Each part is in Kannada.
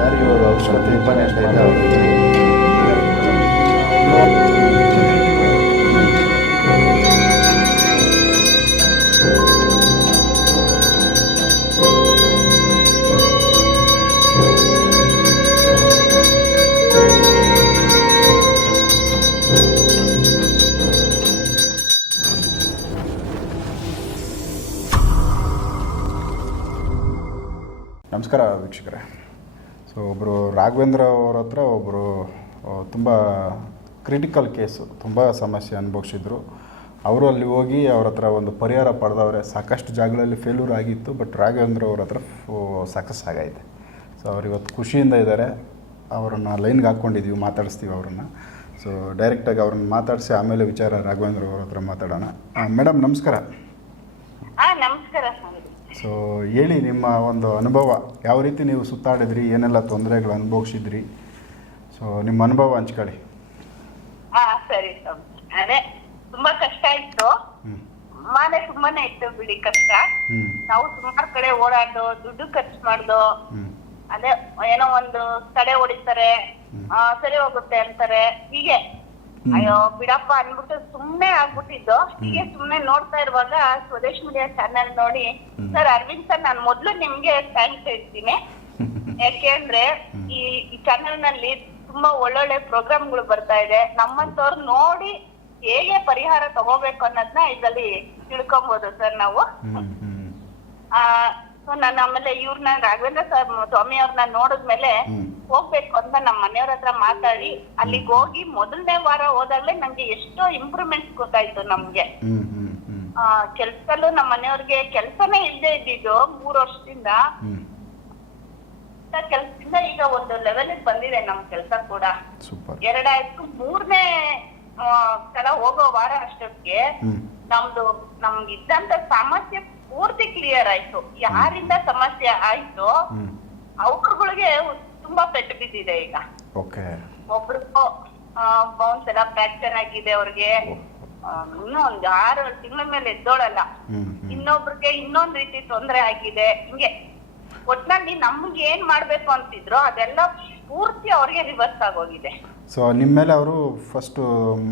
ಯಾರಿವರು ಔಷಧಿ ಉಪನ್ಯಾಸ ನಮಸ್ಕಾರ ವೀಕ್ಷಕರೇ. ಸೊ ಒಬ್ಬರು ರಾಘವೇಂದ್ರ ಅವರ ಹತ್ರ ಒಬ್ಬರು ತುಂಬ ಕ್ರಿಟಿಕಲ್ ಕೇಸು, ತುಂಬ ಸಮಸ್ಯೆ ಅನುಭವಿಸಿದ್ರು. ಅವರು ಅಲ್ಲಿ ಹೋಗಿ ಅವ್ರ ಹತ್ರ ಒಂದು ಪರಿಹಾರ ಪಡೆದವ್ರೆ. ಸಾಕಷ್ಟು ಜಾಗಗಳಲ್ಲಿ ಫೇಲ್ಯೂರ್ ಆಗಿತ್ತು, ಬಟ್ ರಾಘವೇಂದ್ರ ಅವ್ರ ಹತ್ರ ಸಕ್ಸಸ್ ಆಗೈತೆ. ಸೊ ಅವ್ರು ಇವತ್ತು ಖುಷಿಯಿಂದ ಇದ್ದಾರೆ. ಅವರನ್ನು ಲೈನ್ಗೆ ಹಾಕ್ಕೊಂಡಿದ್ದೀವಿ, ಮಾತಾಡಿಸ್ತೀವಿ ಅವ್ರನ್ನ. ಸೊ ಡೈರೆಕ್ಟಾಗಿ ಅವ್ರನ್ನ ಮಾತಾಡಿಸಿ ಆಮೇಲೆ ವಿಚಾರ ರಾಘವೇಂದ್ರ ಅವ್ರ ಹತ್ರ ಮಾತಾಡೋಣ. ಮೇಡಮ್ ನಮಸ್ಕಾರ. ನಮಸ್ಕಾರ. ಸೊ ಹೇಳಿ, ನಿಮ್ಮ ಒಂದು ಅನುಭವ ಯಾವ ರೀತಿ ನೀವು ಸುತ್ತಾಡಿದ್ರಿ, ಏನೆಲ್ಲ ತೊಂದರೆಗಳು ಅನುಭವಿಸಿದ್ರಿ? ಸೊ ನಿಮ್ಮ ಅನುಭವ ಹಂಚ್ಕೊಳ್ಳಿ. ಸರಿ. ಅದೇ ತುಂಬಾ ಕಷ್ಟ ಇತ್ತು, ತುಂಬಾನೇ ಇತ್ತು ಬಿಡಿ ಕಷ್ಟ. ನಾವು ಸುಮಾರು ಕಡೆ ಓಡಾಡ್ದು, ದುಡ್ಡು ಖರ್ಚು ಮಾಡ್ದು, ಅದೇ ಏನೋ ಒಂದು ತಡೆ ಹೊಡಿತಾರೆ, ಸರಿ ಹೋಗುತ್ತೆ ಅಂತಾರೆ, ಹೀಗೆ ಅಯ್ಯೋ ಬಿಡಪ್ಪ ಅನ್ಬಿಟ್ಟು ಸುಮ್ನೆ ಆಗ್ಬಿಟ್ಟಿದ್ದು. ಹೀಗೆ ಸುಮ್ನೆ ನೋಡ್ತಾ ಇರುವಾಗ ಸ್ವದೇಶ್ ಮೀಡಿಯಾ ಚಾನೆಲ್ ನೋಡಿ, ಸರ್ ಅರವಿಂದ್ ಸರ್, ನಾನು ಮೊದ್ಲು ನಿಮ್ಗೆ ಥ್ಯಾಂಕ್ಸ್ ಹೇಳ್ತೀನಿ. ಯಾಕೆಂದ್ರೆ ಈ ಚಾನೆಲ್ ನಲ್ಲಿ ತುಂಬಾ ಒಳ್ಳೊಳ್ಳೆ ಪ್ರೋಗ್ರಾಮ್ಗಳು ಬರ್ತಾ ಇದೆ. ನಮ್ಮಂತವ್ರು ನೋಡಿ ಹೇಗೆ ಪರಿಹಾರ ತಗೋಬೇಕು ಅನ್ನೋದನ್ನ ಇದರಲ್ಲಿ ತಿಳ್ಕೊಬಹುದು ಸರ್ ನಾವು. ನಾನು ಆಮೇಲೆ ಇವ್ರನ್ನ ರಾಘವೇಂದ್ರ ಸ್ವಾಮಿ ಅವ್ರನ್ನ ನೋಡಿದ್ಮೇಲೆ ಹೋಗ್ಬೇಕು ಅಂತ ನಮ್ಮ ಮನೆಯವ್ರ ಹತ್ರ ಮಾತಾಡಿ ಅಲ್ಲಿಗೆ ಹೋಗಿ ಮೊದಲನೇ ವಾರ ಹೋದಾಗ್ಲೇ ನಂಗೆ ಎಷ್ಟೋ ಇಂಪ್ರೂವ್ಮೆಂಟ್ಸ್ ಗೊತ್ತಾಯ್ತು. ನಮ್ಗೆ ಕೆಲ್ಸದಲ್ಲೂ ನಮ್ಮ ಮನೆಯವ್ರಿಗೆ ಕೆಲ್ಸನೇ ಇಲ್ಲದೆ ಇದ್ದಿದ್ದು 3 ವರ್ಷದಿಂದ. ಕೆಲ್ಸದಿಂದ ಈಗ ಒಂದು ಲೆವೆಲ್ ಬಂದಿದೆ ನಮ್ ಕೆಲ್ಸ ಕೂಡ. 2 ಆಯ್ತು, 3ನೇ ಸಲ ಹೋಗೋ ವಾರ ಅಷ್ಟೊತ್ತಿಗೆ ನಮ್ಗಿದ್ದಂತ ಸಮಸ್ಯೆ ಪೂರ್ತಿ ಕ್ಲಿಯರ್ ಆಯ್ತು. ಯಾರಿಂದ ಸಮಸ್ಯೆ ಆಯ್ತು ಅವ್ರಗಳಿಗೆ ತುಂಬಾ ಪೆಟ್ಟು ಬಿದ್ದಿದೆ ಈಗ. ಒಬ್ರಿಗೂ ಬೌನ್ಸ್ ಎಲ್ಲ ಫ್ರಾಕ್ಚರ್ ಆಗಿದೆ ಅವ್ರಿಗೆ, ಇನ್ನೂ ಒಂದ್ 6 ತಿಂಗಳ ಮೇಲೆ ಎದ್ದೋಳಲ್ಲ. ಇನ್ನೊಬ್ರಿಗೆ ಇನ್ನೊಂದ್ ರೀತಿ ತೊಂದರೆ ಆಗಿದೆ. ಹಿಂಗೆ ಒಟ್ನಲ್ಲಿ ನಮ್ಗೆ ಏನ್ ಮಾಡ್ಬೇಕು ಅಂತಿದ್ರು ಅದೆಲ್ಲ ಪೂರ್ತಿ ಅವ್ರಿಗೆ ರಿವರ್ಸ್ ಆಗೋಗಿದೆ. ಸೊ ನಿಮ್ಮ ಮೇಲೆ ಅವರು ಫಸ್ಟ್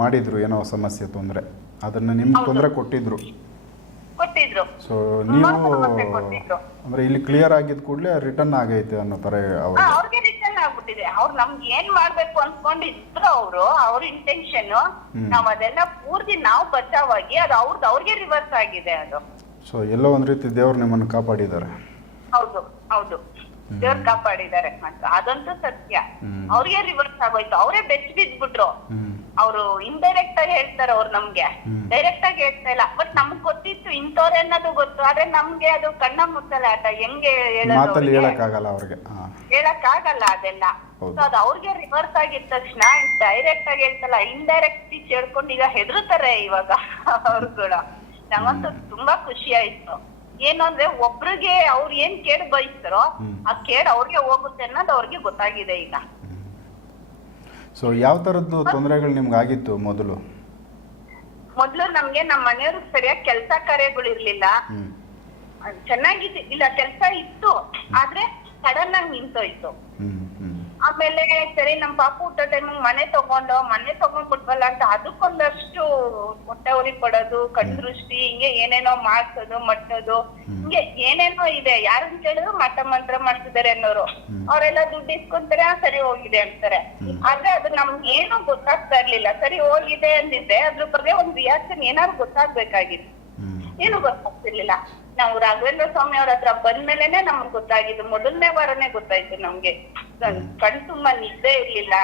ಮಾಡಿದ್ರು ಏನೋ ಸಮಸ್ಯೆ ತೊಂದರೆ, ಅದನ್ನ ನಿಮ್ಗೆ ತೊಂದರೆ ಕೊಟ್ಟಿದ್ರು. ಸೊ ನೀವು ಅಂದ್ರೆ ಇಲ್ಲಿ ಕ್ಲಿಯರ್ ಆಗಿದ್ ಕೂಡಲೇ ರಿಟರ್ನ್ ಆಗೈತೆ ಅನ್ನೋ ತರ ಅವ್ರಿಗೆ ರಿಟರ್ನ್ ಆಗ್ಬಿಟ್ಟಿದೆ. ಅವ್ರು ನಮ್ಗೆ ಏನ್ ಮಾಡ್ಬೇಕು ಅನ್ಕೊಂಡಿದ್ರು ಅವ್ರ ಇಂಟೆನ್ಷನ್, ನಾವ್ ಅದೆಲ್ಲ ಪೂರ್ತಿ ನಾವು ಬಚಾವಾಗಿ ಅದು ಅವ್ರಿಗೆ ರಿವರ್ಸ್ ಆಗಿದೆ ಅದು. ಸೊ ಎಲ್ಲೋ ಒಂದ್ ರೀತಿ ದೇವ್ರು ನಿಮ್ಮನ್ನು ಕಾಪಾಡಿದ್ದಾರೆ. ಹೌದು ದೇವ್ರು ಕಾಪಾಡಿದ್ದಾರೆ ಮಾತ್ರ, ಅದಂತೂ ಸತ್ಯ. ಅವ್ರಿಗೆ ರಿವರ್ಸ್ ಆಗೋಯ್ತು, ಅವರೇ ಬೆಚ್ಚ ಬಿದ್ಬಿಟ್ರು. ಅವರು ಇಂಡೈರೆಕ್ಟ್ ಆಗಿ ಹೇಳ್ತಾರೆ, ಅವ್ರು ನಮ್ಗೆ ಡೈರೆಕ್ಟ್ ಆಗಿ ಹೇಳ್ತಾ ಇಲ್ಲ. ಬಟ್ ನಮ್ಗ್ ಗೊತ್ತಿತ್ತು ಇಂಥವ್ರೆ ಅನ್ನೋದು ಗೊತ್ತು. ಆದ್ರೆ ನಮ್ಗೆ ಅದು ಕಣ್ಣ ಮುಚ್ಚಲ್ಲ ಆಟ, ಹೆಂಗೆ ಹೇಳಕ್ ಆಗಲ್ಲ ಅದೆಲ್ಲ. ಸೊ ಅದು ಅವ್ರಿಗೆ ರಿವರ್ಸ್ ಆಗಿದ ತಕ್ಷಣ ಡೈರೆಕ್ಟ್ ಆಗಿ ಹೇಳ್ತಲ್ಲ, ಇಂಡೈರೆಕ್ಟ್ ಸ್ಪೀಚ್ ಹೇಳ್ಕೊಂಡು ಈಗ ಹೆದರ್ತಾರೆ ಇವಾಗ ಅವ್ರು ಕೂಡ. ನಂಗಂತೂ ತುಂಬಾ ಖುಷಿ ಆಯ್ತು. ಏನು ಅಂದ್ರೆ ಒಬ್ರಿಗೆ ಅವ್ರು ಏನ್ ಕೇಡ್ ಬಯಸ್ತಾರೋ ಆ ಕೇಡ್ ಅವ್ರಿಗೆ ಹೋಗುತ್ತೆ ಅನ್ನೋದು ಅವ್ರಿಗೆ ಗೊತ್ತಾಗಿದೆ ಈಗ. ಸೊ ಯಾವ ತರದ್ದು ತೊಂದರೆಗಳು ನಿಮ್ಗೆ ಆಗಿತ್ತು? ಮೊದಲು ನಮ್ಗೆ ನಮ್ಮ ಮನೆಯವ್ರಿಗೆ ಸರಿಯಾಗಿ ಕೆಲಸ ಕಾರ್ಯಗಳು ಇರ್ಲಿಲ್ಲ. ಚೆನ್ನಾಗಿಲ್ಲ, ಕೆಲಸ ಇತ್ತು, ಆದ್ರೆ ಸಡನ್ ಆಗಿ ನಿಂತೋಯ್ತು. ಆಮೇಲೆ ಸರಿ ನಮ್ ಪಾಪ ಊಟ ಟೈಮ್ ಮನೆ ತಗೊಂಡ್ಬಿಟ್ವಲ್ಲ ಅಂತ ಅದಕ್ಕೊಂದಷ್ಟು ಹೊಟ್ಟೆ ಉರಿ ಪಡೋದು, ಕಣ್ದೃಷ್ಟಿ, ಹಿಂಗೆ ಏನೇನೋ ಮಾಡ್ಸೋದು, ಮಟ್ಟೋದು, ಹಿಂಗೆ ಏನೇನೋ ಇದೆ. ಯಾರನ್ನ ಕೇಳಿದ್ರು ಮಠ ಮಂತ್ರ ಮಾಡ್ತಿದ್ದಾರೆ ಅನ್ನೋರು. ಅವರೆಲ್ಲ ದುಡ್ಡು ಇಸ್ಕೊಂತಾರೆ, ಸರಿ ಹೋಗಿದೆ ಅಂತಾರೆ. ಆದ್ರೆ ಅದು ನಮ್ಗೆ ಏನು ಗೊತ್ತಾಗ್ತಾ ಇರ್ಲಿಲ್ಲ. ಸರಿ ಹೋಗಿದೆ ಅಂದಿದ್ರೆ ಅದ್ರ ಬಗ್ಗೆ ಒಂದ್ ರಿಯಾಕ್ಷನ್ ಏನಾದ್ರು ಗೊತ್ತಾಗ್ಬೇಕಾಗಿತ್ತು, ಏನು ಗೊತ್ತಾಗ್ತಿರ್ಲಿಲ್ಲ. ನಾವು ರಾಘವೇಂದ್ರ ಸ್ವಾಮಿ ಅವ್ರ ಹತ್ರ ಬಂದ್ಮೇಲೆನೆ ನಮ್ಗೆ ಗೊತ್ತಾಗಿದ್ದು. ಮೊದಲನೇ ವಾರನೇ ಗೊತ್ತಾಯ್ತು ನಮ್ಗೆ. ಕಣ್ ತುಂಬಾ ನಿದ್ದೆ ಇರ್ಲಿಲ್ಲ,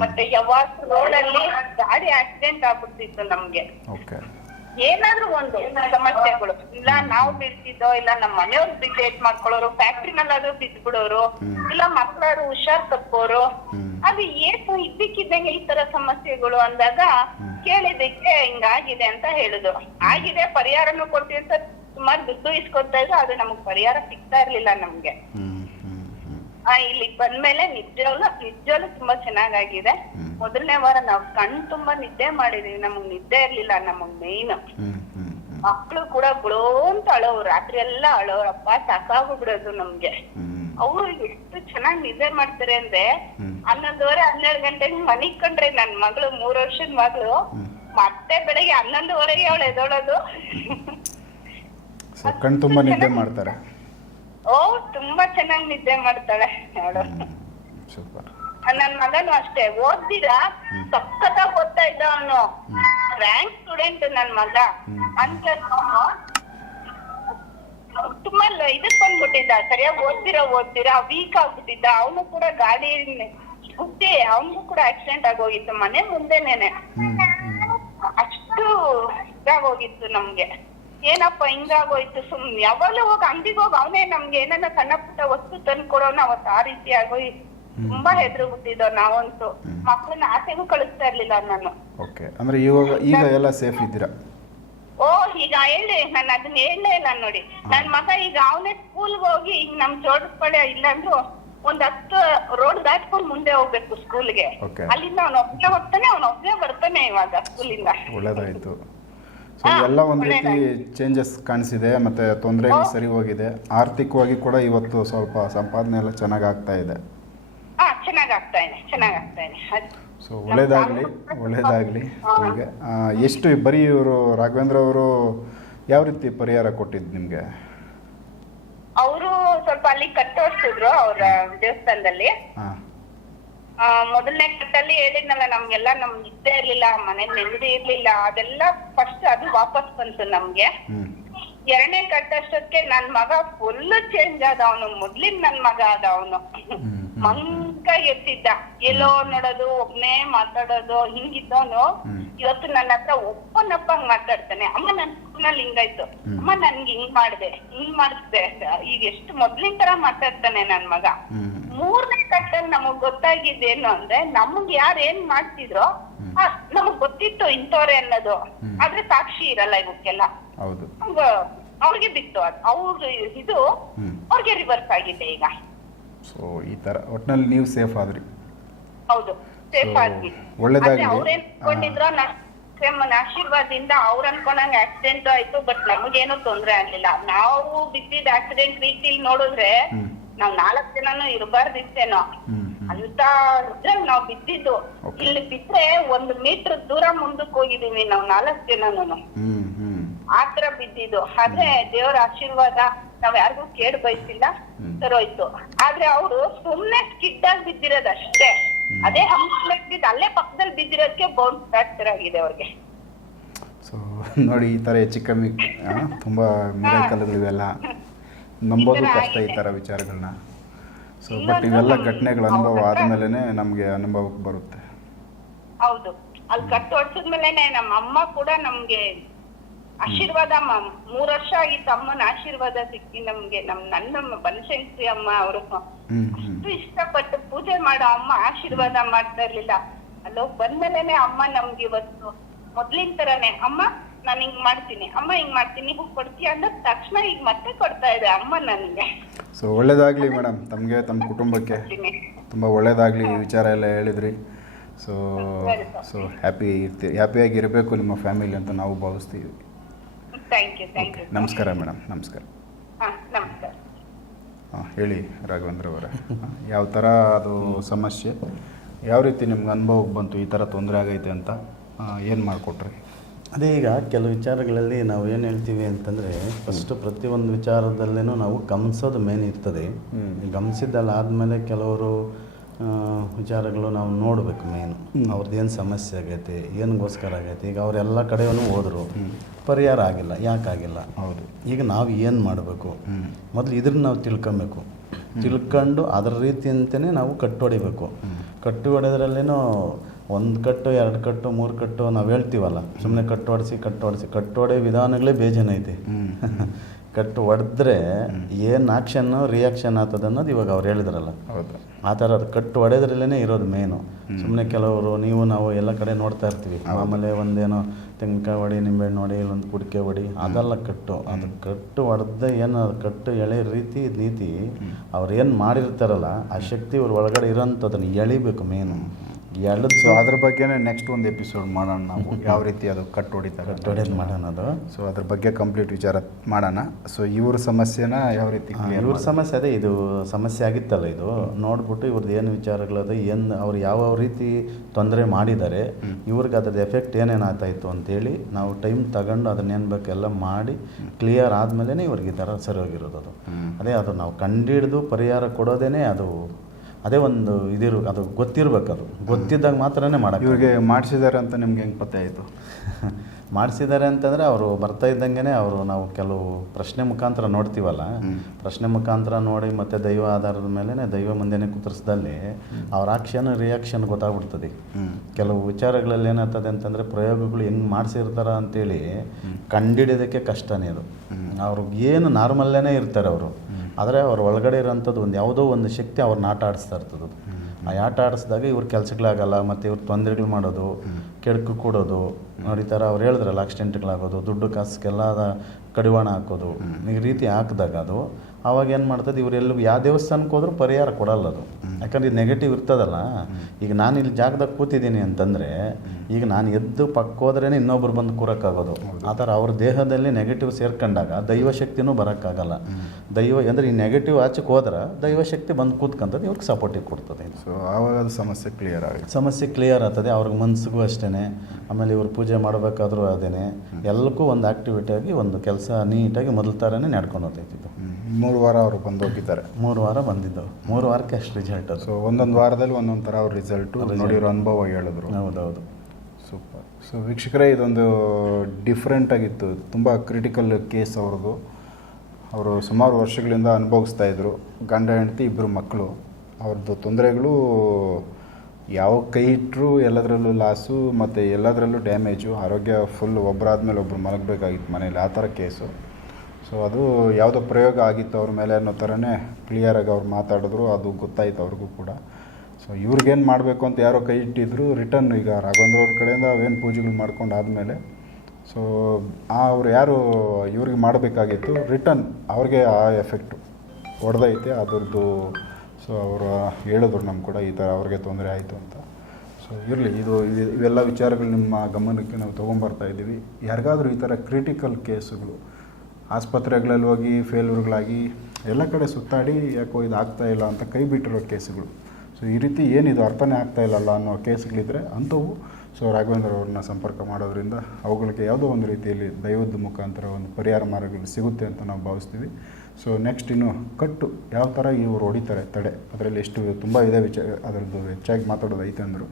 ಮತ್ತೆ ಯಾವಾಗ ರೋಡಲ್ಲಿ ಗಾಡಿ ಆಕ್ಸಿಡೆಂಟ್ ಆಗ್ಬಿಡ್ತಿತ್ತು ನಮ್ಗೆ. ಏನಾದ್ರೂ ಒಂದು ಸಮಸ್ಯೆಗಳು, ಇಲ್ಲ ನಾವು ಬಿಡ್ತಿದ್ದೋ, ಇಲ್ಲ ನಮ್ಮ ಮನೆಯವ್ರು ಬಿದ್ದು ಮಾಡ್ಕೊಳ್ಳೋರು, ಫ್ಯಾಕ್ಟ್ರಿನಲ್ಲಾದ್ರೂ ಬಿದ್ಬಿಡೋರು, ಇಲ್ಲ ಮಕ್ಕಳಾದ್ರು ಹುಷಾರ್ ತಪ್ಪೋರು. ಅದು ಏನು ಇದ್ದಕ್ಕಿದ್ದಂಗೆ ಈ ತರ ಸಮಸ್ಯೆಗಳು ಅಂದಾಗ ಕೇಳಿದಕ್ಕೆ ಹಿಂಗಾಗಿದೆ ಅಂತ ಹೇಳುದು. ಆಗಿದೆ, ಪರಿಹಾರನು ಕೊಡ್ತೀವಿ ಅಂತ ಸುಮಾರು ದುಡ್ಡು ಇಸ್ಕೊತಾ ಇದ್ರು, ಅದು ನಮಗ್ ಪರಿಹಾರ ಸಿಗ್ತಾ ಇರ್ಲಿಲ್ಲ ನಮ್ಗೆ. ಇಲ್ಲಿ ಬಂದ್ಮೇಲೆ ನಿಜವಾಗ್ಲೂ ತುಂಬಾ ಚೆನ್ನಾಗಾಗಿದೆ. ಮೊದಲನೇ ವಾರ ನಾವ್ ಕಣ್ ತುಂಬಾ ನಿದ್ದೆ ಮಾಡಿದೀವಿ, ನಮಗ್ ನಿದ್ದೆ ಇರ್ಲಿಲ್ಲ. ನಮಗ್ ಮೇನ್ ಮಕ್ಳು ಕೂಡ ಗುಳೋ ಅಂತ ಅಳೋರು, ರಾತ್ರಿ ಎಲ್ಲಾ ಅಳೋರಪ್ಪ, ಸಾಕಾಗ್ಬಿಡೋದು ನಮ್ಗೆ. ಅವ್ರು ಎಷ್ಟು ಚೆನ್ನಾಗಿ ನಿದ್ದೆ ಮಾಡ್ತಾರೆ ಅಂದ್ರೆ 11:30 12 ಗಂಟೆಗೆ ಮನಿಗ್ ಕಂಡ್ರೆ ನನ್ ಮಗಳು 3 ವರ್ಷದ ಮಗಳು ಮತ್ತೆ ಬೆಳಗ್ಗೆ 11:30ಗೆ ಅವಳು ಎದೋಳೋದು. ಕಣ್ ತುಂಬಾ ನಿದ್ದೆ ಮಾಡ್ತಾರೆ. ಓ ತುಂಬಾ ಚೆನ್ನಾಗಿ ನಿದ್ದೆ ಮಾಡ್ತಾಳೆ ಅವಳು. ಸೂಪರ್. ನನ್ ಮಗನು ಅಷ್ಟೇ, ಓದ್ದಿರಾ ಸಖತ್ತಾಗಿ ಓದ್ತಾ ಇದ್ದ ಅವನು, ರ್ಯಾಂಕ್ ಸ್ಟೂಡೆಂಟ್ ನನ್ ಮಗ. ಅಂತ ತುಂಬಾ ಇದಕ್ ಬಂದ್ಬಿಟ್ಟಿದ್ದ, ಸರಿಯಾಗಿ ಓದ್ದಿರಾ ವೀಕ್ ಆಗ್ಬಿಟ್ಟಿದ್ದ. ಅವನು ಕೂಡ ಗಾಡಿ ಗುದ್ದಿ ಅವನಿಗೂ ಕೂಡ ಆಕ್ಸಿಡೆಂಟ್ ಆಗೋಗಿತ್ತು ಮನೆ ಮುಂದೆನೇನೆ. ಅಷ್ಟು ಇದಾಗೋಗಿತ್ತು ನಮ್ಗೆ. ಏನಪ್ಪ ಹಿಂಗಾಗೋಯ್ತು, ಸುಮ್ನೆ ಯಾವಾಗಲೂ ಹೋಗಿ ಅಂಗಡಿಗೆ ಹೋಗಿ ಅವನೇ ನಮ್ಗೆ ಏನಾರ ಸಣ್ಣ ಪುಟ್ಟ ವಸ್ತು ತಂದು ಕೊಡೋನ. ಅವತ್ತು ಆ ರೀತಿ ಆಗೋಗಿ ತುಂಬಾ ಹೆದ್ರು ಬಿಟ್ಟಿದ್ದೋ ನಾವಂತೂ. ಮಕ್ಕಳನ್ನ ಆಸೆಗೂ ಕಳಿಸ್ತಾ ಇರ್ಲಿಲ್ಲ ನಾನು. ಓಕೆ, ಅಂದ್ರೆ ಈಗ ಎಲ್ಲ ಸೇಫ್ ಇದ್ದೀರಾ? ಓ ಈಗ ಹೇಳಿ, ನಾನು ಅದನ್ನ ಹೇಳಲೇ ಇಲ್ಲ ನೋಡಿ. ನನ್ ಮಗ ಈಗ ಅವನೇ ಸ್ಕೂಲ್ಗೆ ಹೋಗಿ, ಈಗ ನಮ್ ಜೋಡಿಸ್ಪಳೆ ಇಲ್ಲಾಂದ್ರು 10 ರೋಡ್ ದಾಟ್ಕೊಂಡು ಮುಂದೆ ಹೋಗ್ಬೇಕು ಸ್ಕೂಲ್ಗೆ. ಅಲ್ಲಿಂದ ಅವನೊಬ್ನೇ ಹೋಗ್ತಾನೆ, ಅವನೊಬ್ನೇ ಬರ್ತಾನೆ ಇವಾಗ ಸ್ಕೂಲಿಂದ. ಒಳ್ಳೇದಾಯ್ತು. ಸೊ ಎಲ್ಲ ಒಂದ್ ರೀತಿ ಚೇಂಜಸ್ ಕಾಣಿಸಿದೆ, ಮತ್ತೆ ತೊಂದರೆಗಳು ಸರಿ ಹೋಗಿದೆ. ಆರ್ಥಿಕವಾಗಿ ಕೂಡ ಇವತ್ತು ಸ್ವಲ್ಪ ಸಂಪಾದನೆ ಎಲ್ಲ ಚೆನ್ನಾಗ್ ಆಗ್ತಾ ಇದೆ. ಚೆನ್ನಾಗಾಗ್ತಾ ಇದೆ. ಸೊ ಒಳ್ಳೇದಾಗ್ಲಿ ನಿಮಗೆ. ಎಷ್ಟು ಬರೀ ಇವರು ರಾಘವೇಂದ್ರ ಅವರು ಯಾವ ರೀತಿ ಪರಿಹಾರ ಕೊಟ್ಟಿದ್ದು ನಿಮ್ಗೆ? ಅವರು ಸ್ವಲ್ಪ ಅಲ್ಲಿ ಕಟ್ಟೋಡ್ಸಿದ್ರು ಅವ್ರ ದೇವಸ್ಥಾನದಲ್ಲಿ. ಮೊದಲನೇ ಕಟ್ಟಲ್ಲಿ ಹೇಳಿದ್ನಲ್ಲ, ನಮ್ಗೆಲ್ಲ ನಿದ್ದೆ ಇರ್ಲಿಲ್ಲ, ಮನೆ ನೆಮ್ಮದಿ ಇರ್ಲಿಲ್ಲ, ಅದೆಲ್ಲ ಫಸ್ಟ್ ಅದು ವಾಪಸ್ ಬಂತು ನಮ್ಗೆ. 2ನೇ ಕಟ್ಟಷ್ಟಕ್ಕೆ ನನ್ ಮಗ ಫುಲ್ ಚೇಂಜ್ ಆದ. ಅವನು ಮೊದ್ಲಿನ ನನ್ ಮಗ ಆದ. ಅವನು ಮಂಕ ಎತ್ತಿದ್ದ, ಎಲ್ಲೋ ನೋಡೋದು, ಒಬ್ನೇ ಮಾತಾಡೋದು, ಹಿಂಗಿದ್ದವನು ಇವತ್ತು ನನ್ನ ಹತ್ರ ಒಪ್ಪನಪ್ಪಂಗ್ ಮಾತಾಡ್ತಾನೆ. ಅಮ್ಮ ನನ್ ಸ್ಕೂಲ್ನಲ್ಲಿ ಹಿಂಗಾಯ್ತು, ಅಮ್ಮ ನನ್ಗೆ ಹಿಂಗ್ ಮಾಡಿದೆ ಈಗ ಎಷ್ಟು ಮೊದ್ಲಿನ ತರ ಮಾತಾಡ್ತಾನೆ ನನ್ ಮಗ. 3ನೇ ಕಟ್ಟಲ್ಲಿ ನಮಗ್ ಗೊತ್ತಾಗಿದ್ದೇನು ಅಂದ್ರೆ, ನಮಗ್ ಯಾರು ಏನ್ ಮಾಡ್ತಿದ್ರೋ ನಮಗ್ ಗೊತ್ತಿತ್ತು ಇಂಥವ್ರೆ ಅನ್ನೋದು, ಆದ್ರೆ ಸಾಕ್ಷಿ ಇರಲ್ಲ ಇವಕ್ಕೆಲ್ಲ. ಅವ್ರಿಗೆ ಬಿತ್ತು, ಅವ್ರ ಇದು ಅವ್ರಿಗೆ ರಿವರ್ಸ್ ಆಗಿದೆ ಈಗ. ಸೊ ಈ ತರ ಒಟ್ನಲ್ಲಿ ನೀವು ಸೇಫ್ ಆದ್ರಿ? ಹೌದು, ಸೇಫ್ ಆದ್ವಿ. ಒಳ್ಳೇದಾಗ್ಲಿ. ಅವ್ರೇನ್ ಅನ್ಕೊಂಡಿದ್ರು ನನ್ನ ಆಶೀರ್ವಾದದಿಂದ ಅವ್ರ ಅನ್ಕೊಂಡಂಗ ಆಕ್ಸಿಡೆಂಟ್ ಆಯ್ತು, ಬಟ್ ನಮಗೇನು ತೊಂದ್ರೆ ಆಗ್ಲಿಲ್ಲ. ನಾವು ಬಿದ್ದಿದ್ ಆಕ್ಸಿಡೆಂಟ್ ರೀತಿಲಿ ನೋಡಿದ್ರೆ ನಾವ್ 4 ಜನನು ಇರಬಾರ್ದಿತ್ತೇನೋ ಅಂತ ಇದ್ರಲ್ಲಿ ನಾವ್ ಬಿದ್ದಿದ್ದು. ಇಲ್ಲಿ ಬಿದ್ರೆ 1 ಮೀಟರ್ ದೂರ ಮುಂದಕ್ಕೆ ಹೋಗಿದೀವಿ ನಾವ್ 4 ಜನನು, ಆತರ ಬಿದ್ದಿದ್ದು. ಆದ್ರೆ ದೇವರ ಆಶೀರ್ವಾದ, ನಾವ್ ಯಾರಿಗೂ ಕೇಡ್ ಬಯಸಿಲ್ಲ, ಸರೋಯ್ತು. ಆದ್ರೆ ಅವರು ಸುಮ್ನೆ ಸ್ಕಿಡ್ ಆಗಿ ಬಿದ್ದಿರೋದು ಅಷ್ಟೇ. ಅದೇ ಹಂಸಲೆಕ್ಕಿದ್ದು ಅಲ್ಲೇ ಪಕ್ಕದಲ್ಲಿ ಬಿದ್ದಿರೋದಕ್ಕೆ ಬೌನ್ಸ್ ಫ್ರಾಕ್ಚರ್ ಆಗಿದೆ ಅವ್ರಿಗೆ. ಸೊ ನೋಡಿ, ಈ ತರ ಹೆಚ್ಚು ಕಮ್ಮಿ ತುಂಬಾ ಮಿರಾಕಲ್ಗಳಿವೆಲ್ಲ, ನಂಬೋದು ಕಷ್ಟ ಈ ತರ ವಿಚಾರಗಳನ್ನ. ಸೊ ಬಟ್ ಇವೆಲ್ಲ ಘಟನೆಗಳ ಅನುಭವ ಆದ್ಮೇಲೆನೆ ನಮ್ಗೆ ಅನುಭವಕ್ಕೆ ಬರುತ್ತೆ. ಹೌದು, ಅಲ್ಲಿ ಕಟ್ಟು ಹೊಡ್ಸಿದ್ಮೇಲೆನೆ ನಮ್ಮ ಅಮ್ಮ ಕೂಡ ನಮ್ಗೆ ಆಶೀರ್ವಾದ. 3 ವರ್ಷ ಆಗಿತ್ತು ಅಮ್ಮನ ಆಶೀರ್ವಾದ ಸಿಕ್ಕಿ ನಮ್ಗೆ. ನನ್ನ ಬನಶಂಕರಿ ಅಮ್ಮ ಅವರು ಅಷ್ಟು ಇಷ್ಟಪಟ್ಟು ಪೂಜೆ ಮಾಡೋ ಅಮ್ಮ ಆಶೀರ್ವಾದ ಮಾಡ್ತಾ ಇರ್ಲಿಲ್ಲ. ಅಲ್ಲೋಗ್ ಬಂದ್ಮೇಲೆನೆ ಅಮ್ಮ ನಮ್ಗೆ ಇವತ್ತು ಮೊದ್ಲಿನ ತರನೇ, ಅಮ್ಮ ನಾನ್ ಹಿಂಗ್ ಮಾಡ್ತೀನಿ, ಅಮ್ಮ ಹಿಂಗ್ ಮಾಡ್ತೀನಿ, ಹೂ ಕೊಡ್ತೀಯ ಅಂದ ತಕ್ಷಣ ಈಗ ಮತ್ತೆ ಕೊಡ್ತಾ ಇದೆ ಅಮ್ಮ ನನಗೆ. ಸೊ ಒಳ್ಳೇದಾಗ್ಲಿ ಮೇಡಮ್, ತಮ್ಗೆ ತಮ್ಮ ಕುಟುಂಬಕ್ಕೆ ತುಂಬಾ ಒಳ್ಳೇದಾಗ್ಲಿ. ಈ ವಿಚಾರ ಎಲ್ಲ ಹೇಳಿದ್ರಿ. ಸೊ ಹ್ಯಾಪಿಯಾಗಿ ಇರಬೇಕು ನಿಮ್ಮ ಫ್ಯಾಮಿಲಿ ಅಂತ ನಾವು ಭಾವಿಸ್ತೀವಿ. Thank you. ನಮಸ್ಕಾರ ಮೇಡಮ್. ನಮಸ್ಕಾರ. ಹೇಳಿ ರಾಘವೇಂದ್ರ ಅವರೇ, ಯಾವ ಥರ ಅದು ಸಮಸ್ಯೆ, ಯಾವ ರೀತಿ ನಿಮ್ಗೆ ಅನುಭವಕ್ಕೆ ಬಂತು, ಈ ಥರ ತೊಂದರೆ ಆಗೈತೆ ಅಂತ ಏನು ಮಾಡಿಕೊಟ್ರಿ? ಅದೇ ಈಗ ಕೆಲವು ವಿಚಾರಗಳಲ್ಲಿ ನಾವು ಏನು ಹೇಳ್ತೀವಿ ಅಂತಂದರೆ, ಫಸ್ಟು ಪ್ರತಿಯೊಂದು ವಿಚಾರದಲ್ಲೇನೂ ನಾವು ಗಮನಿಸೋದು ಮೇನ್ ಇರ್ತದೆ. ಗಮನಿಸಿದ್ದಲ್ಲ ಆದಮೇಲೆ ಕೆಲವರು ವಿಚಾರಗಳು ನಾವು ನೋಡಬೇಕು. ಮೇನು ಅವ್ರದ್ದು ಏನು ಸಮಸ್ಯೆ ಆಗೈತೆ, ಏನಗೋಸ್ಕರ ಆಗೈತೆ. ಈಗ ಅವರೆಲ್ಲ ಕಡೆಯೂ ಹೋದರು, ಪರಿಹಾರ ಆಗಿಲ್ಲ. ಯಾಕಾಗಿಲ್ಲ? ಹೌದು. ಈಗ ನಾವು ಏನು ಮಾಡಬೇಕು? ಮೊದಲು ಇದನ್ನು ನಾವು ತಿಳ್ಕೊಬೇಕು. ತಿಳ್ಕೊಂಡು ಅದರ ರೀತಿಯಂತೆಯೇ ನಾವು ಕಟ್ಟು ಹೊಡಿಬೇಕು. ಕಟ್ಟು ಹೊಡೆದ್ರಲ್ಲೇನೋ 1 ಕಟ್ಟು 2 ಕಟ್ಟು 3 ಕಟ್ಟು ನಾವು ಹೇಳ್ತೀವಲ್ಲ, ಸುಮ್ಮನೆ ಕಟ್ಟು ಹೊಡೆಯೋ ವಿಧಾನಗಳೇ ಬೇಜಾನೈತೆ. ಕಟ್ಟು ಹೊಡೆದ್ರೆ ಏನು ಆಕ್ಷನ್ನು ರಿಯಾಕ್ಷನ್ ಆಗ್ತದೆ ಅನ್ನೋದು ಇವಾಗ ಅವ್ರು ಹೇಳಿದ್ರಲ್ಲ, ಆ ಥರ ಅದು ಕಟ್ಟು ಹೊಡೆದ್ರಲ್ಲೇ ಇರೋದು ಮೇನು. ಸುಮ್ಮನೆ ಕೆಲವರು ನಾವು ಎಲ್ಲ ಕಡೆ ನೋಡ್ತಾ ಇರ್ತೀವಿ, ಆಮೇಲೆ ಒಂದೇನೋ ತೆಂಗಿನಕಾಯಿ ಹೊಡಿ, ನಿಂಬೆಹಣ್ಣು ಹೊಡಿ, ಇಲ್ಲೊಂದು ಕುಡಿಕೆ ಹೊಡಿ, ಅದೆಲ್ಲ ಕಟ್ಟು. ಅದು ಕಟ್ಟು ಹೊಡೆದ ಏನು ಕಟ್ಟು ಎಳೆ ನೀತಿ ಅವ್ರು ಏನು ಮಾಡಿರ್ತಾರಲ್ಲ, ಆ ಶಕ್ತಿ ಅವ್ರ ಒಳಗಡೆ ಇರೋಂಥದ್ದನ್ನು ಎಳಿಬೇಕು ಮೇನು. ಎಳೆದು ಸೊ ಅದ್ರ ಬಗ್ಗೆನೇ ನೆಕ್ಸ್ಟ್ ಒಂದು ಎಪಿಸೋಡ್ ಮಾಡೋಣ ನಾವು, ಯಾವ ರೀತಿ ಅದು ಕಟ್ ಹೊಡಿತಾರೆ ಹೊಡೆಯೋದು ಮಾಡೋಣ ಅದು. ಸೊ ಅದ್ರ ಬಗ್ಗೆ ಕಂಪ್ಲೀಟ್ ವಿಚಾರ ಮಾಡೋಣ. ಸೊ ಇವ್ರ ಸಮಸ್ಯೆನ ಯಾವ ರೀತಿ ಇವ್ರ ಸಮಸ್ಯೆ ಅದೇ, ಇದು ಸಮಸ್ಯೆ ಆಗಿತ್ತಲ್ಲ, ಇದು ನೋಡ್ಬಿಟ್ಟು ಇವ್ರದ್ದು ಏನು ವಿಚಾರಗಳದ, ಏನು ಅವ್ರು ಯಾವ ರೀತಿ ತೊಂದರೆ ಮಾಡಿದ್ದಾರೆ, ಇವ್ರಿಗೆ ಅದ್ರದ್ದು ಎಫೆಕ್ಟ್ ಏನೇನು ಆಗ್ತಾಯಿತ್ತು ಅಂತೇಳಿ ನಾವು ಟೈಮ್ ತಗೊಂಡು ಅದನ್ನೇನು ಬೇಕೆಲ್ಲ ಮಾಡಿ ಕ್ಲಿಯರ್ ಆದಮೇಲೆ ಇವ್ರಿಗೆ ಈ ಥರ ಸರಿ ಹೋಗಿರೋದು. ಅದು ಅದೇ ಅದು ನಾವು ಕಂಡಿಡಿದು ಪರಿಹಾರ ಕೊಡೋದೇ ಅದು, ಅದೇ ಒಂದು ಇದಿರು, ಅದು ಗೊತ್ತಿರ್ಬೇಕು, ಅದು ಗೊತ್ತಿದ್ದಾಗ ಮಾತ್ರನೇ ಮಾಡೋದು. ಇವ್ರಿಗೆ ಮಾಡಿಸಿದ್ದಾರೆ ಅಂತ ನಿಮ್ಗೆ ಹೆಂಗೆ ಪತ್ತೆ ಆಯಿತು? ಮಾಡಿಸಿದ್ದಾರೆ ಅಂತಂದರೆ ಅವರು ಬರ್ತಾ ಇದ್ದಂಗೆ ಅವರು ನಾವು ಕೆಲವು ಪ್ರಶ್ನೆ ಮುಖಾಂತರ ನೋಡ್ತೀವಲ್ಲ, ಪ್ರಶ್ನೆ ಮುಖಾಂತರ ನೋಡಿ ಮತ್ತು ದೈವ ಆಧಾರದ ಮೇಲೆ ದೈವ ಮುಂದೆನೇ ಕುತರಿಸ್ದಲ್ಲಿ ಅವ್ರ ಆಕ್ಷನ್ ರಿಯಾಕ್ಷನ್ ಗೊತ್ತಾಗ್ಬಿಡ್ತದೆ. ಕೆಲವು ವಿಚಾರಗಳಲ್ಲಿ ಏನಾಗ್ತದೆ ಅಂತಂದರೆ ಪ್ರಯೋಗಗಳು ಹೆಂಗೆ ಮಾಡಿಸಿರ್ತಾರ ಅಂತೇಳಿ ಕಂಡಿಡಿಯೋದಕ್ಕೆ ಕಷ್ಟನೇ ಅದು. ಅವ್ರಿಗೆ ಏನು ನಾರ್ಮಲ್ಲೇ ಇರ್ತಾರೆ ಅವರು, ಆದರೆ ಅವ್ರ ಒಳಗಡೆ ಇರೋಂಥದ್ದು ಒಂದು ಯಾವುದೋ ಒಂದು ಶಕ್ತಿ ಅವ್ರನ್ನ ಆಟ ಆಡಿಸ್ತಾ ಇರ್ತದೆ. ಆ ಆಟ ಆಡಿಸಿದಾಗ ಇವ್ರ ಕೆಲಸಗಳಾಗಲ್ಲ, ಮತ್ತು ಇವ್ರ ತೊಂದರೆಗಳು ಮಾಡೋದು, ಕೆಡಕು ಕೊಡೋದು, ನೋಡಿ ಥರ ಅವ್ರು ಹೇಳಿದ್ರಲ್ಲ ಆಕ್ಸಿಡೆಂಟ್ಗಳಾಗೋದು, ದುಡ್ಡು ಕಾಸಿಗೆಲ್ಲ ಕಡಿವಾಣ ಹಾಕೋದು, ಈ ರೀತಿ ಹಾಕಿದಾಗ ಅದು ಆವಾಗ ಏನು ಮಾಡ್ತದೆ, ಇವರೆಲ್ಲೂ ಯಾವ ದೇವಸ್ಥಾನಕ್ಕೆ ಹೋದ್ರೂ ಪರಿಹಾರ ಕೊಡಲ್ಲ ಅದು. ಯಾಕಂದ್ರೆ ಇದು ನೆಗೆಟಿವ್ ಇರ್ತದಲ್ಲ. ಈಗ ನಾನು ಇಲ್ಲಿ ಜಾಗದಾಗ ಕೂತಿದ್ದೀನಿ ಅಂತಂದರೆ ಈಗ ನಾನು ಎದ್ದು ಪಕ್ಕ ಹೋದ್ರೇ ಇನ್ನೊಬ್ರು ಬಂದು ಕೂರೋಕ್ಕಾಗೋದು. ಆ ಥರ ಅವ್ರ ದೇಹದಲ್ಲಿ ನೆಗೆಟಿವ್ ಸೇರ್ಕೊಂಡಾಗ ದೈವಶಕ್ತಿನೂ ಬರೋಕ್ಕಾಗಲ್ಲ. ದೈವ ಅಂದರೆ ಈ ನೆಗೆಟಿವ್ ಆಚೆಗೆ ಹೋದ್ರೆ ದೈವಶಕ್ತಿ ಬಂದು ಕೂತ್ಕೊಂತದ್ದು ಇವ್ರಿಗೆ ಸಪೋರ್ಟಿವ್ ಕೊಡ್ತದೆ. ಸೊ ಆವಾಗ ಅದು ಸಮಸ್ಯೆ ಕ್ಲಿಯರ್ ಆಗುತ್ತೆ. ಸಮಸ್ಯೆ ಕ್ಲಿಯರ್ ಆಗ್ತದೆ ಅವ್ರಿಗೆ, ಮನಸ್ಸಿಗೂ ಅಷ್ಟೇ. ಆಮೇಲೆ ಇವ್ರು ಪೂಜೆ ಮಾಡಬೇಕಾದ್ರೂ ಅದೇ, ಎಲ್ಲಕ್ಕೂ ಒಂದು ಆ್ಯಕ್ಟಿವಿಟಿಯಾಗಿ ಒಂದು ಕೆಲಸ ನೀಟಾಗಿ ಮೊದಲ ಥರನೇ ನಡ್ಕೊಂಡು ಹೋಗ್ತೈತಿದ್ದು. 3 ವಾರ ಅವರು ಬಂದು ಹೋಗಿದ್ದಾರೆ. 3 ವಾರ ಬಂದಿದ್ದವು. 3 ವಾರಕ್ಕೆ ಅಷ್ಟು ರಿಸಲ್ಟ್ ಅದು. ಸೊ ಒಂದೊಂದು ವಾರದಲ್ಲಿ ಒಂದೊಂದು ಥರ ಅವ್ರ ರಿಸಲ್ಟು ನೋಡಿರೋ ಅನುಭವ ಹೇಳಿದ್ರು. ಹೌದೌದು, ಸೂಪರ್. ಸೊ ವೀಕ್ಷಕರೇ, ಇದೊಂದು ಡಿಫ್ರೆಂಟಾಗಿತ್ತು, ತುಂಬ ಕ್ರಿಟಿಕಲ್ ಕೇಸ್ ಅವ್ರದ್ದು. ಅವರು ಸುಮಾರು ವರ್ಷಗಳಿಂದ ಅನುಭವಿಸ್ತಾ ಇದ್ದರು. ಗಂಡ ಹೆಂಡತಿ 2 ಮಕ್ಕಳು. ಅವ್ರದ್ದು ತೊಂದರೆಗಳು ಯಾವ ಕೈ ಇಟ್ಟರು ಎಲ್ಲದರಲ್ಲೂ ಲಾಸು ಮತ್ತು ಎಲ್ಲದರಲ್ಲೂ ಡ್ಯಾಮೇಜು, ಆರೋಗ್ಯ ಫುಲ್ ಒಬ್ಬರಾದ್ಮೇಲೆ ಒಬ್ಬರು ಮಲಗಬೇಕಾಗಿತ್ತು ಮನೇಲಿ, ಆ ಥರ ಕೇಸು. ಸೊ ಅದು ಯಾವುದೋ ಪ್ರಯೋಗ ಆಗಿತ್ತು ಅವ್ರ ಮೇಲೆ ಅನ್ನೋ ಥರನೇ ಕ್ಲಿಯರಾಗಿ ಅವ್ರು ಮಾತಾಡಿದ್ರು, ಅದು ಗೊತ್ತಾಯಿತು ಅವ್ರಿಗೂ ಕೂಡ. ಸೊ ಇವ್ರಿಗೇನು ಮಾಡಬೇಕು ಅಂತ ಯಾರೋ ಕೈ ಇಟ್ಟಿದ್ರು, ರಿಟರ್ನ್ ಈಗ ರಾಘವೇಂದ್ರ ಅವ್ರ ಕಡೆಯಿಂದ ಅವೇನು ಪೂಜೆಗಳು ಮಾಡ್ಕೊಂಡು ಆದಮೇಲೆ ಸೊ ಅವ್ರು ಯಾರು ಇವ್ರಿಗೆ ಮಾಡಬೇಕಾಗಿತ್ತು ರಿಟರ್ನ್ ಅವ್ರಿಗೆ ಆ ಎಫೆಕ್ಟು ಹೊಡೆದೈತೆ ಅದ್ರದ್ದು. ಸೊ ಅವರು ಹೇಳಿದ್ರು ನಮ್ಮ ಕೂಡ ಈ ಥರ ಅವ್ರಿಗೆ ತೊಂದರೆ ಆಯಿತು ಅಂತ. ಸೊ ಇರಲಿ, ಇವೆಲ್ಲ ವಿಚಾರಗಳು ನಿಮ್ಮ ಗಮನಕ್ಕೆ ನಾವು ತೊಗೊಂಬರ್ತಾ ಇದ್ದೀವಿ. ಯಾರಿಗಾದರೂ ಈ ಥರ ಕ್ರಿಟಿಕಲ್ ಕೇಸುಗಳು ಆಸ್ಪತ್ರೆಗಳಲ್ಲಿ ಹೋಗಿ ಫೇಲ್ಯೂರ್ಗಳಾಗಿ ಎಲ್ಲ ಕಡೆ ಸುತ್ತಾಡಿ ಯಾಕೋ ಇದು ಆಗ್ತಾಯಿಲ್ಲ ಅಂತ ಕೈ ಬಿಟ್ಟಿರೋ ಕೇಸುಗಳು, ಸೊ ಈ ರೀತಿ ಏನಿದು ಅರ್ಥನೇ ಆಗ್ತಾಯಿಲ್ಲಲ್ಲ ಅನ್ನೋ ಕೇಸುಗಳಿದ್ದರೆ ಅಂಥವು ಸೊ ರಾಘವೇಂದ್ರ ಅವ್ರನ್ನ ಸಂಪರ್ಕ ಮಾಡೋದ್ರಿಂದ ಅವುಗಳಿಗೆ ಯಾವುದೋ ಒಂದು ರೀತಿಯಲ್ಲಿ ದೈವದ ಮುಖಾಂತರ ಒಂದು ಪರಿಹಾರ ಮಾರ್ಗಗಳು ಸಿಗುತ್ತೆ ಅಂತ ನಾವು ಭಾವಿಸ್ತೀವಿ. ಸೊ ನೆಕ್ಸ್ಟ್ ಇನ್ನು ಕಟ್ಟು ಯಾವ ಥರ ಇವರು ಹೊಡಿತಾರೆ ತಡೆ, ಅದರಲ್ಲಿ ಎಷ್ಟು ತುಂಬ ಇದೆ ವಿಚಾರ, ಅದರದ್ದು ಹೆಚ್ಚಾಗಿ ಮಾತಾಡೋದು ಐತೆ ಅಂದರು.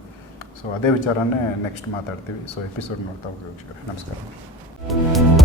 ಸೊ ಅದೇ ವಿಚಾರನೇ ನೆಕ್ಸ್ಟ್ ಮಾತಾಡ್ತೀವಿ. ಸೊ ಎಪಿಸೋಡ್ ನೋಡ್ತಾ ಹೋಗಿ ವೀಕ್ಷಕರೇ, ನಮಸ್ಕಾರ.